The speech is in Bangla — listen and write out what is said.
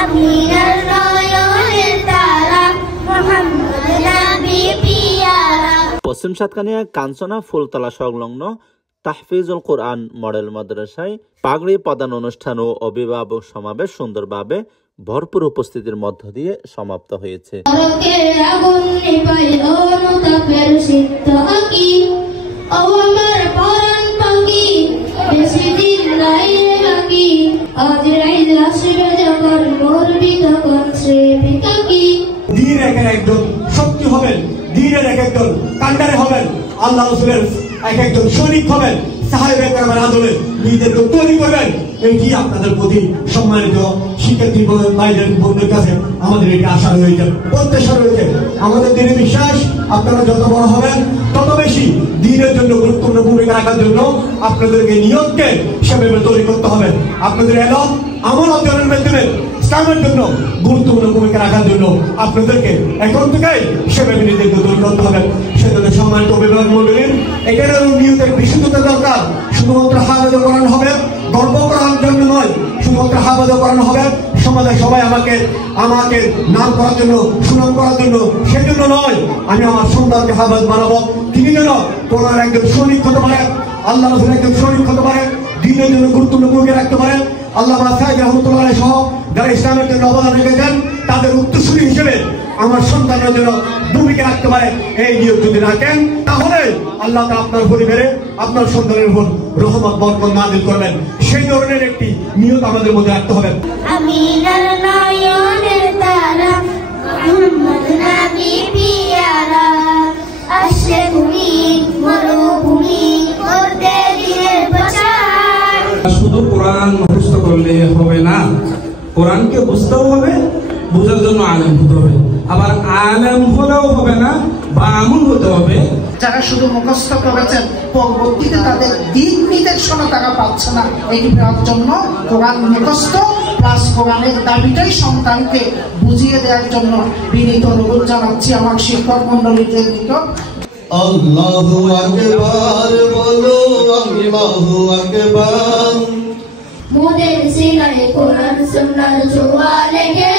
আমিনার নয়নের তারা মুহাম্মদ নবী পিয়ারা। পশ্চিম সাতকানিয়া কাঞ্চনা ফুলতলা সংলগ্ন তাহফিজুল কোরআন মডেল মাদ্রাসায় পাগড়ি প্রদান অনুষ্ঠান ও অভিভাবক সমাবেশ সুন্দরভাবে ভরপুর উপস্থিতির মধ্য দিয়ে সমাপ্ত হয়েছে। একজন শক্তি হবেন, দ্বীনের এক একজন কান্ডারে হবেন, আল্লাহ রাসূলের এক একজন সৈনিক হবেন, সাহাবায়ে কেরামের আদলে নিজেদেরকে তৈরি করবেন। এটি আপনাদের প্রতি সম্মানিত শিক্ষার্থী ভাইদের বোনদের কাছে আমাদের এটি আশা রয়েছে, প্রত্যাশা রয়েছে। আমাদের দৃঢ় বিশ্বাস আপনারা যত বড় হবেন তত বেশি দ্বীনের জন্য গুরুত্বপূর্ণ ভূমিকা রাখার জন্য আপনাদেরকে নিয়তকে সেভাবে তৈরি করতে হবে। আপনাদের এলম আমল অর্জনের মাধ্যমে ইসলামের জন্য গুরুত্বপূর্ণ ভূমিকা রাখার জন্য আপনাদেরকে এখন থেকেই সেভাবে নিজেদেরকে তৈরি করতে হবে। সেজন্য সম্মানিত অভিভাবক মণ্ডলীর এখানে নিয়তের বিশুদ্ধতা দরকার। শুধুমাত্র হাফেজ কোরআন হবে গর্ব করার জন্য নয়, শুধুমাত্র হাফেজ কোরআন হবে সমাজে সবাই আমাকে নাম করার জন্য, সুনাম করার জন্য, সেজন্য নয়। আমি আমার সন্তানকে হাফেজ বানাবো, তিনি যেন কোরআন একজন সৈনিক হতে পারে, আল্লাহ রাসূলের একজন সৈনিক হতে পারে, দ্বীনের জন্য গুরুত্বপূর্ণ ভূমিকা রাখতে পারে। আল্লামা সাহেব রহমতুল্লাহ সহ যারা ইসলামের জন্য অবদান রেখেছেন তাদের উত্তরসূরি হিসেবে আমার সন্তানের জন্য ভূমিকা রাখতে পারে। এই নিয়ত যদি রাখেন তাহলে আল্লাহ তাআলা আপনার পরিবারে, আপনার সন্তানের উপর রহমত বরকত নাযিল করবেন। সেই ধরনের একটি নিয়ত আমাদের মধ্যে রাখতে হবে। আমিনার নয়নের তারা মুহাম্মদ নবী পিয়ারা। আসে ভূমি মরুভূমি করতে দিনের প্রচার। শুধু কোরআন মুখস্থ করলে হবে না, কোরআনকে বুঝতেও হবে, বোঝার জন্য আলেম হতে হবে। আবার আলেম হলেও হবে না, বা আমল হতে হবে। যারা শুধু মুখস্থ করেছেন পরবর্তীতে তাদের দিক নির্দেশনা তারা পাচ্ছে না, এটি পাওয়ার জন্য কোরআন মুখস্থ প্লাস কোরআনের দাবিটাই সন্তানকে বুঝিয়ে দেওয়ার জন্য বিনীত অনুরোধ জানাচ্ছি আমার শিক্ষক মন্ডলীদের নিকট। আল্লাহু আকবার বলো, আল্লাহু আকবার। মোদের সিনায় কোরআন সুন্নাহর জোয়ার লেগে